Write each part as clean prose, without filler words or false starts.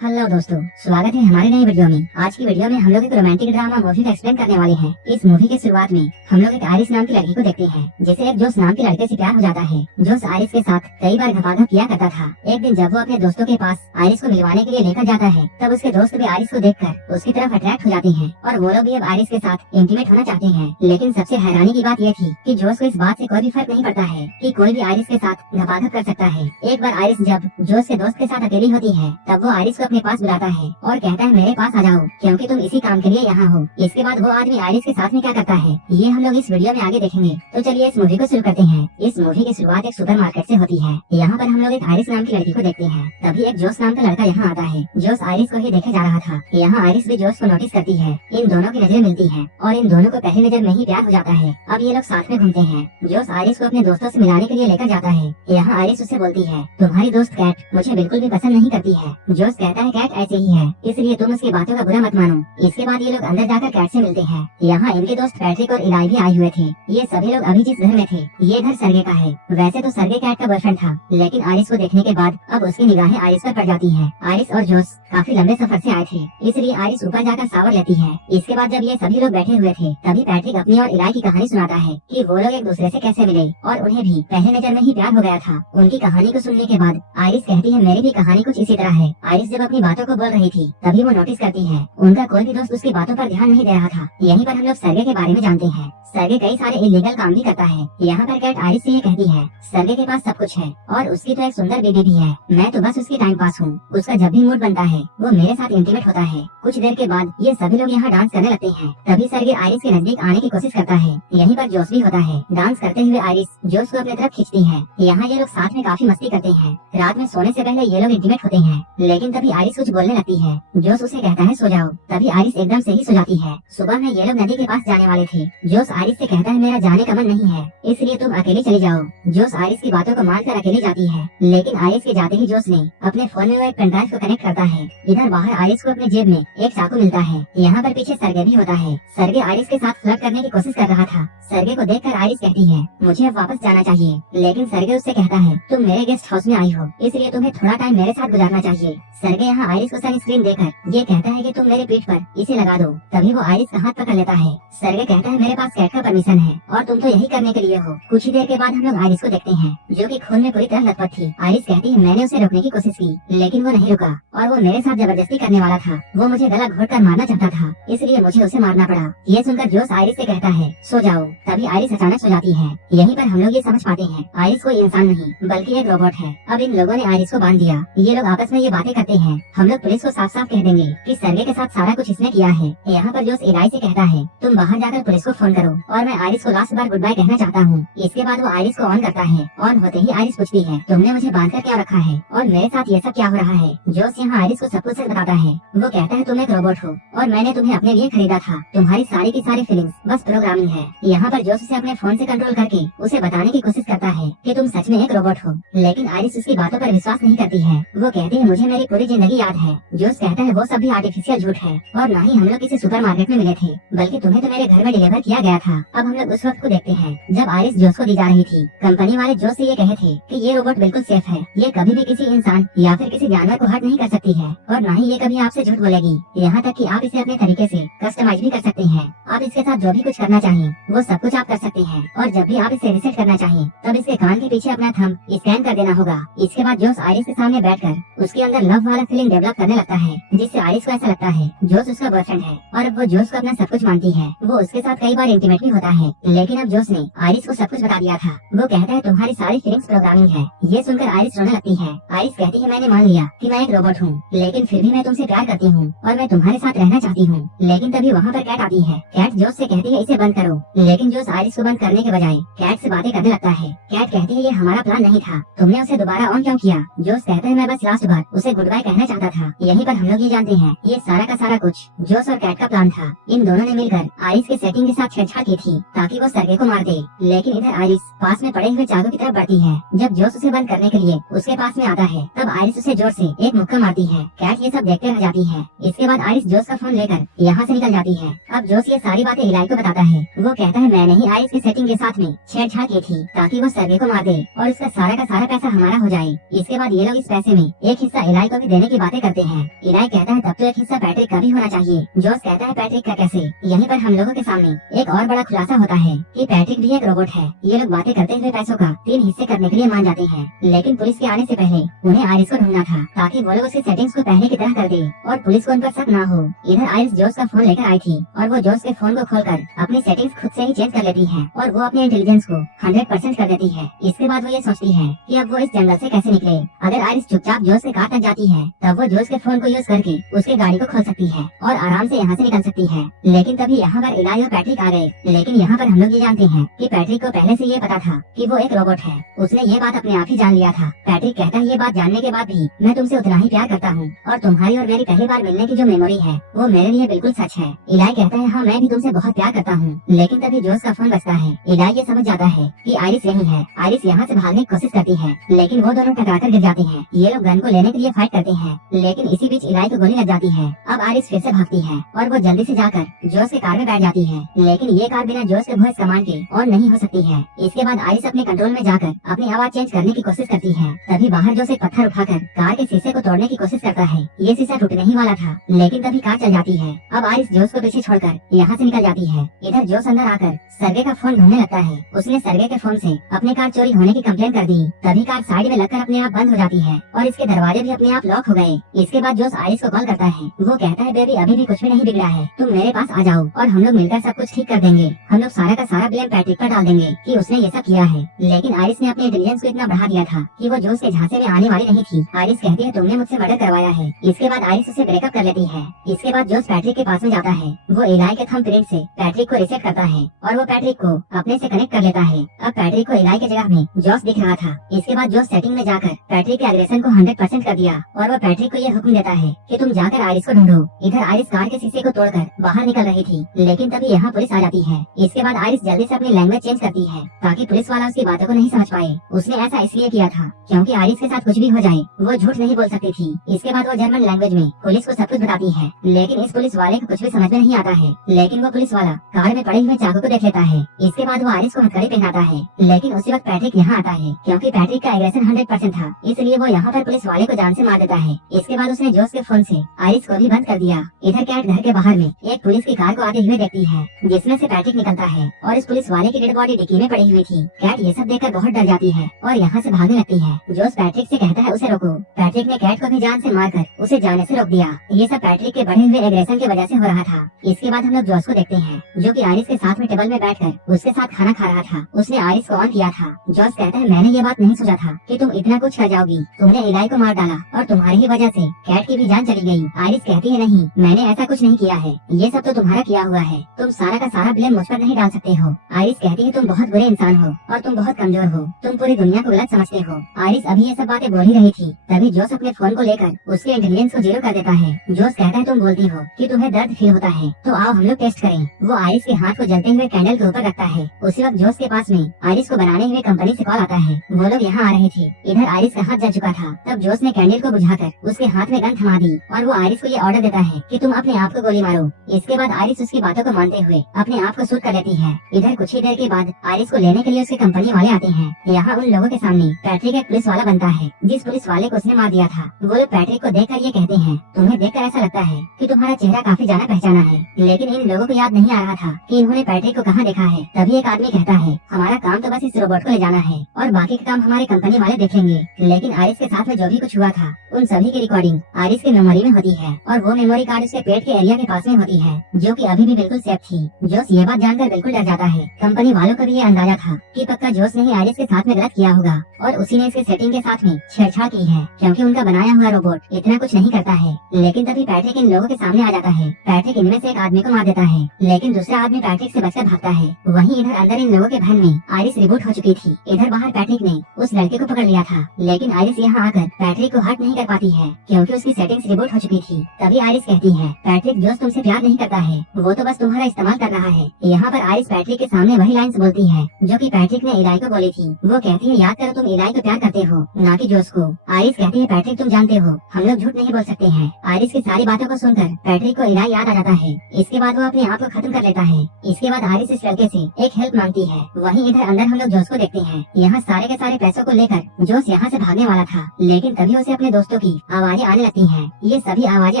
Hello दोस्तों, स्वागत है हमारे नई वीडियो में। आज की वीडियो में हम लोग एक रोमांटिक ड्रामा मूवी का एक्सप्लेन करने वाले हैं। इस मूवी के शुरुआत में हम लोग एक आरिस नाम की लड़की को देखते हैं, जिसे एक जोश नाम के लड़के से प्यार हो जाता है। जोश आरिस के साथ कई बार घपाघप किया करता था। एक दिन जब वो अपने दोस्तों के पास आरिस को मिलवाने के लिए लेकर जाता है, तब उसके दोस्त भी आरिस को देखकर उसकी तरफ अट्रैक्ट हो जाते हैं और वो लोग भी अब आरिस के साथ इंटीमेट होना चाहते हैं। लेकिन सबसे हैरानी की बात यह थी कि जोश को इस बात से कोई भी फर्क नहीं पड़ता है कि कोई भी आरिस के साथ घपाघप कर सकता है। एक बार आरिस जब जोश के दोस्त के साथ अकेली होती है, तब वो आरिस को अपने पास बुलाता है और कहता है मेरे पास आ जाओ, क्योंकि तुम इसी काम के लिए यहाँ हो। इसके बाद वो आदमी आरिस के साथ में क्या करता है, ये हम लोग इस वीडियो में आगे देखेंगे। तो चलिए इस मूवी को शुरू करते हैं। इस मूवी की शुरुआत एक सुपरमार्केट से होती है। यहाँ पर हम लोग एक आरिस नाम की लड़की को देखते हैं। तभी एक जोश नाम का लड़का यहाँ आता है। जोश आरिस को ही देखे जा रहा था। यहाँ आरिस भी जोश को नोटिस करती है। इन दोनों की नजरें मिलती है और इन दोनों को पहली नजर में ही प्यार हो जाता है। अब ये लोग साथ में घूमते हैं। जोश आरिस को अपने दोस्तों से मिलाने के लिए लेकर जाता है। यहाँ आरिस उससे बोलती है, तुम्हारी दोस्त कैट मुझे बिल्कुल भी पसंद नहीं करती है। जोश कहता है कैट ऐसे ही है, इसलिए तुम उसकी बातों का बुरा मत मानो। इसके बाद ये लोग अंदर जाकर कैट से मिलते हैं। यहाँ इनके दोस्त पैट्रिक और इलाई भी आए हुए थे। ये सभी लोग अभी जिस घर में थे, ये घर सर्गे का है। वैसे तो सर्गे कैट का बॉयफ्रेंड था, लेकिन आरिस को देखने के बाद अब उसकी निगाहें आरिस पर पड़ जाती है। आरिस और जोश काफी लंबे सफर से आए थे, इसलिए आरिस ऊपर जाकर शावर लेती है। इसके बाद जब ये सभी लोग बैठे हुए थे, तभी पैट्रिक अपनी और इलाई की कहानी सुनाता है कि वो लोग एक दूसरे से कैसे मिले और उन्हें भी पहले नजर में ही प्यार हो गया था। उनकी कहानी को सुनने के बाद आरिस कहती है मेरी भी कहानी कुछ इसी तरह है। आरिस जब अपनी बातों को बोल रही थी, तभी वो नोटिस करती है उनका कोई भी दोस्त उसकी बातों पर ध्यान नहीं दे रहा था। यहीं पर हम लोग सर्गे के बारे में जानते हैं। सर्गे कई सारे इलीगल काम भी करता है। यहाँ पर कैट आरिस से ये कहती है सर्गे के पास सब कुछ है और उसकी तो एक सुंदर बेबी भी है। मैं तो बस उसकी टाइम पास हूँ। उसका जब भी मूड बनता है वो मेरे साथ इंटीमेट होता है। कुछ देर के बाद ये सभी लोग यहाँ डांस करने लगते हैं। तभी सर्गे आरिस के नजदीक आने की कोशिश करता है। यहीं पर जोश भी होता है। डांस करते हुए आरिस जोश को अपनी तरफ खींचती है। यहाँ ये लोग साथ में काफी मस्ती करते हैं। रात में सोने से पहले ये लोग इंटीमेट होते हैं, लेकिन तभी आरिस कुछ बोलने लगती है। जोश उसे कहता है सो जाओ। तभी आरिस एकदम से ही सो जाती है। सुबह में ये लोग नदी के पास जाने वाले थे। जोश आरिस से कहता है मेरा जाने का मन नहीं है, इसलिए तुम अकेले चली जाओ। जोश आरिस की बातों को मानकर अकेले जाती है, लेकिन आरिस के जाते ही जोश ने अपने फोन में वो एक पेनड्राइव को कनेक्ट करता है। इधर बाहर आरिस को अपने जेब में एक चाकू मिलता है। यहाँ पर पीछे सर्गे भी होता है। सर्गे आरिस के साथ फ्लर्ट करने की कोशिश कर रहा था। सर्गे को देखकर आरिस कहती है मुझे अब वापस जाना चाहिए, लेकिन सर्गे उससे कहता है तुम मेरे गेस्ट हाउस में आई हो, इसलिए तुम्हें थोड़ा टाइम मेरे साथ गुजारना चाहिए। सर्गे यहाँ आरिस को सनस्क्रीन देकर ये कहता है कि तुम मेरे पीठ पर इसे लगा दो। तभी वो आरिस का हाथ पकड़ लेता है। सर्गे कहता है मेरे पास कैट का परमिशन है और तुम तो यही करने के लिए हो। कुछ ही देर के बाद हम लोग आरिस को देखते हैं, जो कि खून में पूरी तरह लथपथ थी। आरिस कहती है मैंने उसे रोकने की कोशिश की, लेकिन वो नहीं रुका और वो मेरे साथ जबरदस्ती करने वाला था। वो मुझे गला घोट कर मारना चाहता था, इसलिए मुझे उसे मारना पड़ा। ये सुनकर जोश आरिस से कहता है सो जाओ। तभी आरिस अचानक सो जाती है। यहीं पर हम लोग ये समझ पाते हैं आरिस कोई इंसान नहीं बल्कि एक रोबोट है। अब इन लोगों ने आरिस को बांध दिया। ये लोग आपस में ये बातें करते हैं। हम लोग पुलिस को साफ साफ कह देंगे कि सर्गे के साथ सारा कुछ इसने किया है। यहाँ पर जोश इलाई से कहता है तुम बाहर जाकर पुलिस को फोन करो और मैं आरिस को लास्ट बार गुड बाय कहना चाहता हूँ। इसके बाद वो आरिस को ऑन करता है। ऑन होते ही आरिस पूछती है तुमने मुझे बांध कर क्या रखा है और मेरे साथ ये सब क्या हो रहा है। जोश यहाँ आरिस को सब कुछ सच बताता है। वो कहता है तुम एक रोबोट हो और मैंने तुम्हें अपने लिए खरीदा था। तुम्हारी सारी की सारी फीलिंग्स बस प्रोग्रामिंग है। यहाँ पर जोश उसे अपने फोन से कंट्रोल करके उसे बताने की कोशिश करता है कि तुम सच में एक रोबोट हो, लेकिन आरिस उसकी बातों पर विश्वास नहीं करती है। वो कहती है मुझे मेरी पूरी जिंदगी याद है। जोश कहता है वो सब भी आर्टिफिशियल झूठ है और न ही हम लोग किसी सुपरमार्केट में मिले थे, बल्कि तुम्हें तो मेरे घर में डिलीवर किया गया था। अब हम लोग उस वक्त को देखते हैं जब आरिस जोश को दी जा रही थी। कंपनी वाले जोश से ये कहे थे कि ये रोबोट बिल्कुल सेफ है, ये कभी भी किसी इंसान या फिर किसी जानवर को हर्ट नहीं कर सकती है और न ही ये कभी आपसे झूठ बोलेगी। यहाँ तक कि आप इसे अपने तरीके से कस्टमाइज भी कर सकते हैं। आप इसके साथ जो भी कुछ करना चाहिए वो सब कुछ आप कर सकते हैं और जब भी आप इसे रिसेट करना चाहिए तब इसके कान के पीछे अपना थंब स्कैन कर देना होगा। इसके बाद जोश आरिस के सामने बैठकर उसके अंदर लव वाला फीलिंग डेवलप करने लगता है, जिससे आरिस को ऐसा लगता है जोश उसका बॉयफ्रेंड है और अब वो जोश को अपना सब कुछ मानती है। वो उसके साथ कई बार इंटीमेट भी होता है, लेकिन अब जोश ने आरिस को सब कुछ बता दिया था। वो कहता है तुम्हारी सारी फीलिंग्स प्रोग्रामिंग है। ये सुनकर आरिस रोने लगती है। आरिस कहती है मैंने मान लिया कि मैं एक रोबोट हूँ, लेकिन फिर भी मैं तुमसे प्यार करती हूँ और मैं तुम्हारे साथ रहना चाहती हूँ। लेकिन तभी वहाँ पर कैट आती है। कैट जोश से कहती है इसे बंद करो, लेकिन जोश आरिस को बंद करने के बजाय कैट से बातें करने लगता है। कैट कहती है ये हमारा प्लान नहीं था, तुमने उसे दोबारा ऑन क्यों किया। जोश कहता है मैं बस लास्ट बार उसे गुड बाय कहना चाहता था। यहीं पर हम लोग ये जानते हैं ये सारा का सारा कुछ जोश और कैट का प्लान था। इन दोनों ने मिलकर आरिस के सेटिंग के साथ छेड़छाड़ की थी ताकि वो सर्गे को मार दे। लेकिन इधर आरिस पास में पड़े हुए चाकू की तरफ बढ़ती है। जब जोश उसे बंद करने के लिए उसके पास में आता है, तब आरिस उसे जोर से एक मुक्का मारती है। कैट ये सब देखते रह जाती है। इसके बाद आइरिस जोस का फोन लेकर यहाँ से निकल जाती है। अब जोस ये सारी बातें इलाई को बताता है। वो कहता है मैंने ही आइरिस की सेटिंग के साथ में छेड़छाड़ की थी ताकि वो सर्वे को मार दे और उसका सारा का सारा पैसा हमारा हो जाए। इसके बाद ये लोग इस पैसे में एक हिस्सा इलाई को भी देने की बातें करते हैं। इलाई कहता है तब तो एक हिस्सा पैट्रिक का भी होना चाहिए। जोस कहता है पैट्रिक का कैसे? यहीं पर हम लोगों के सामने एक और बड़ा खुलासा होता है कि पैट्रिक भी एक रोबोट है। ये लोग बातें करते हुए पैसों का 3 हिस्से करने के लिए मान जाते हैं, लेकिन पुलिस के आने से पहले उन्हें आइरिस को ढूंढना था ताकि वो लोग उसकी सेटिंग्स को पहले की तरह कर दे और पुलिस को उन पर शक ना हो। इधर आइरिस जोस का फोन लेकर आई थी और वो जोस के फोन को खोलकर अपनी सेटिंग्स खुद से ही चेंज कर लेती है और वो अपने इंटेलिजेंस को 100% कर देती है। इसके बाद वो ये सोचती है कि अब वो इस जंगल से कैसे निकले। अगर आइरिस चुपचाप जोस के कार तक जाती है तब वो जोस के फोन को यूज करके उसके गाड़ी को खोल सकती है और आराम से यहाँ से निकल सकती है। लेकिन तभी यहाँ पर इलाई और पैट्रिक आ गए। लेकिन यहाँ पर हम लोग ये जानते हैं कि पैट्रिक को पहले से ये पता था कि वो एक रोबोट है। उसने ये बात अपने आप ही जान लिया था। पैट्रिक कहता है ये बात जानने के बाद भी मैं तुमसे उतना ही प्यार करता हूँ और तुम्हारी और मेरी पहली बार मिलने की जो मेमोरी है वो मेरे लिए बिल्कुल सच है। इलाई कहता है हाँ मैं भी तुमसे बहुत प्यार करता हूँ। लेकिन तभी जोस का फोन बजता है। इलाई ये समझ जाता है कि आइरिस यही है। आइरिस यहाँ से भागने की कोशिश करती है लेकिन वो दोनों टकराकर गिर जाते हैं। ये लोग गन को लेने के लिए फाइट करते हैं लेकिन इसी बीच इलाई को गोली लग जाती है। अब आइरिस फिर से भागती है और वो जल्दी से जाकर जोस के कार में बैठ जाती है। लेकिन ये कार बिना जोस के वॉइस कमांड के ऑन नहीं हो सकती है। इसके बाद आइरिस अपने कंट्रोल में जाकर अपनी आवाज चेंज करने की कोशिश करती है। तभी बाहर जोस एक पत्थर उठाकर कार के शीशे को तोड़ने की कोशिश करता है। ये शीशा टूटने ही वाला था लेकिन तभी कार चल जाती है। अब आइरिस जोस को पीछे छोड़कर यहाँ से निकल जाती है। इधर जोस अंदर आकर सर्गे का फोन ढूंढने लगता है। उसने सर्गे के फोन से अपनी कार चोरी होने की कंप्लेन कर दी। तभी कार साइड में लगकर अपने आप बंद हो जाती है और इसके दरवाजे भी अपने आप लॉक हो गए। इसके बाद जोस आइरिस को कॉल करता है। वो कहता है बेबी अभी भी कुछ भी नहीं बिगड़ा है, तुम मेरे पास आ जाओ और हम लोग मिलकर सब कुछ ठीक कर देंगे। हम लोग सारा का सारा ब्लेम पैट्रिक पर डाल देंगे कि उसने ये सब किया है। लेकिन आइरिस ने अपने इंटेलिजेंस को इतना बढ़ा दिया था कि वो जोस के झांसे में आने वाली नहीं थी। आइरिस कहती है तुमने मुझसे मर्डर करवाया है। इसके बाद आइरिस उसे ब्रेकअप कर लेती है। इसके बाद जोस पैट्रिक के पास में जाता है। वो इलाई के थंबप्रिंट से पैट्रिक को रिसेट करता है और वो पैट्रिक को अपने से कनेक्ट कर लेता है। अब पैट्रिक को इलाई की जगह में जोस दिख रहा था। इसके बाद जोस सेटिंग में जाकर पैट्रिक के एग्रेशन को 100% कर दिया और वो पैट्रिक को ये हुक्म देता है कि तुम जाकर आइरिस को ढूंढो। इधर आइरिस कार के शीशे को तोड़कर बाहर निकल रही थी लेकिन तभी यहाँ पुलिस आ जाती है। इसके बाद आइरिस जल्दी से अपनी लैंग्वेज चेंज करती है ताकि पुलिस वाला उसकी बातों को नहीं समझ पाए। उसने ऐसा इसलिए किया था क्योंकि आइरिस के साथ कुछ भी हो जाए वो झूठ नहीं बोल सकती थी। इसके बाद वो जर्मन लैंग्वेज में पुलिस को सब कुछ बताती है लेकिन इस पुलिस वाले को कुछ भी समझ में नहीं आता है। लेकिन वो पुलिस वाला कार में पड़े हुए चाकू को देख लेता है। इसके बाद वो आइरिस को हथकड़ी पहनाता है लेकिन उसी वक्त पैट्रिक यहाँ आता है। क्योंकि पैट्रिक का एग्रेशन 100% था इसलिए वो यहाँ पर पुलिस वाले को जान से मार देता है। इसके बाद उसने जोस के फोन से आइरिस को भी बंद कर दिया। इधर कैट घर के बाहर में एक पुलिस की कार को आते हुए देखती है जिसमें से पैट्रिक निकलता है और इस पुलिस वाले की डेड बॉडी डिक्की में पड़ी हुई थी। कैट ये सब देखकर बहुत डर जाती है और यहाँ से भागने लगती है। जोस पैट्रिक से कहता है उसे रोको। पैट्रिक ने कैट को भी जान से मारकर उसे जाने से रोक दिया। ये सब पैट्रिक के बढ़े हुए एग्रेशन की वजह से हो रहा था। इसके बाद हम लोग जोस को देखते हैं जो कि आइरिस के साथ में टेबल में बैठकर उसके साथ खाना खा रहा था। उसने आइरिस को ऑन किया था। जोस कहता है मैंने ये बात नहीं सोचा था कि तुम इतना कुछ कर जाओगी। तुमने इलाई को मार डाला और तुम्हारी ही वजह से कैट की भी जान चली गई। आइरिस कहती है नहीं मैंने ऐसा कुछ नहीं किया है, ये सब तो तुम्हारा किया हुआ है। तुम सारा का सारा ब्लेम मुझ पर नहीं डाल सकते हो। आइरिस कहती है तुम बहुत बुरे इंसान हो और तुम बहुत कमजोर हो। तुम पूरी दुनिया को गलत समझते हो। आइरिस अभी ये सब बातें बोल ही रही थी तभी जोस अपने फोन को लेकर उसके इंटेलिजेंस को 0 कर देता है। जोस कहता है तुम बोलती हो कि तुम्हें दर्द फील होता है तो आओ हम लोग टेस्ट करें। वो आइरिस के हाथ को जलते हुए कैंडल के ऊपर रखता है। उसी वक्त जोस के पास में आइरिस को बनाने हुए कंपनी से कॉल आता है। वो लोग यहाँ आ रहे थे। इधर आइरिस का हाथ जल चुका था। तब जोस ने कैंडल को बुझाकर उसके हाथ में गन थमा दी और वो आइरिस को ये ऑर्डर देता है कि तुम अपने आप को गोली मारो। इसके बाद आइरिस उसकी बातों को मानते हुए अपने आप को शूट कर लेती है। इधर कुछ ही देर के बाद आइरिस को लेने के लिए उसके कंपनी वाले आते हैं। यहाँ उन लोगों के सामने पैट्रिक एक पुलिस वाला बनता है जिस पुलिस वाले को उसने मार दिया था। वो लोग पैट्रिक को देखकर ये कहते हैं तुम्हें देखकर ऐसा लगता है कि तुम्हारा चेहरा काफी जाना पहचाना है। लेकिन इन लोगों को याद नहीं आ रहा था कि इन्होंने पैट्रिक को कहाँ देखा है। तभी एक आदमी कहता है हमारा काम तो बस इस रोबोट को ले जाना है और बाकी का काम हमारे कंपनी वाले देखेंगे। लेकिन आइरिस के साथ में जो भी कुछ हुआ था उन सभी की रिकॉर्डिंग आइरिस की मेमोरी में होती है और वो मेमोरी कार्ड उसके पेट के एरिया के पास में होती है जो कि अभी भी बिल्कुल सेफ थी। जोस ये बात जानकर बिल्कुल डर जाता है। कंपनी वालों को भी ये अंदाजा था कि पक्का जोस ने ही आइरिस के साथ में गलत किया होगा और उसी ने इसके सेटिंग के साथ में छेड़छाड़ की है क्योंकि उनका बनाया हुआ रोबोट इतना कुछ नहीं करता है। लेकिन तभी पैट्रिक इन लोगों के सामने आ जाता है। पैट्रिक इनमें से एक आदमी को मार देता है लेकिन दूसरा आदमी पैट्रिक से बचकर भागता है। वहीं इधर अंदर इन लोगों के भ्रम में आइरिस रिबूट हो चुकी थी। इधर बाहर पैट्रिक ने उस लड़के को पकड़ लिया था लेकिन आइरिस यहाँ आकर पैट्रिक को हर्ट नहीं कर पाती है क्योंकि उसकी सेटिंग्स रिबूट हो चुकी थी। तभी आइरिस कहती है पैट्रिक जोस तुमसे प्यार नहीं करता है, वो तो बस तुम्हारा इस्तेमाल कर रहा है। यहाँ पर आइरिस पैट्रिक के सामने वही लाइंस बोलती है जो कि पैट्रिक ने इलाई को बोली थी। वो कहती है याद करो तुम इलाई को प्यार करते हो ना कि जोस को। आइरिस कहती है पैट्रिक तुम जानते हो हम लोग झूठ नहीं बोल सकते हैं। आयरिस की सारी बातों को सुनकर पैट्रिक को इलाई याद आ जाता है। इसके बाद वो अपने आप को खत्म कर लेता है। इसके बाद आयरिस इस लड़के से एक हेल्प मांगती है। वहीं इधर अंदर हम लोग जोस को देखते हैं। यहाँ सारे के सारे पैसों को लेकर जोस यहाँ से भागने वाला था, लेकिन तभी उसे अपने दोस्तों की आवाजें आने लगती हैं। ये सभी आवाजें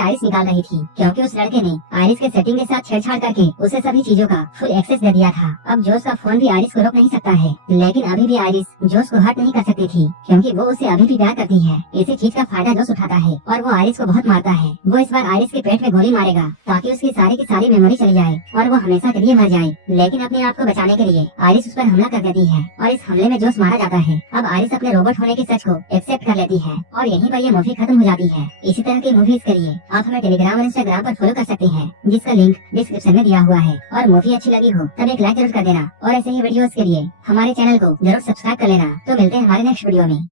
आयरिस निकाल रही थी, क्योंकि उस लड़के ने आयरिस के सेटिंग के साथ छेड़छाड़ करके उसे सभी चीजों का फुल एक्सेस दे दिया था। अब जोस का फोन भी आयरिस को रोक नहीं सकता है, लेकिन अभी भी आयरिस जोस को हर्ट नहीं कर सकती थी, क्योंकि वो उसे अभी भी प्यार करती है। इसी चीज का फायदा जोस उठाता है और वो आयरिस को बहुत मारता है। वो इस बार आयरिस के पेट में गोली मारेगा ताकि उसकी सारी की सारी मेमोरी चली जाए और वो हमेशा के लिए मर जाए। लेकिन अपने आप को बचाने के लिए आयरिस उस पर हमला कर देती है और इस हमले में जोस मारा जाता है। अब आयरिस अपने रोबोट होने के सच को एक्सेप्ट कर लेती है और यहीं पर ये मूवी खत्म हो जाती है। इसी तरह की मूवीज के लिए आप हमें टेलीग्राम और इंस्टाग्राम पर फॉलो कर सकते हैं, जिसका लिंक डिस्क्रिप्शन में दिया हुआ है। और मूवी अच्छी लगी हो तब एक लाइक जरूर कर देना और ऐसे ही वीडियोस के लिए हमारे चैनल को जरूर सब्सक्राइब कर लेना। तो मिलते हैं हमारे नेक्स्ट वीडियो में।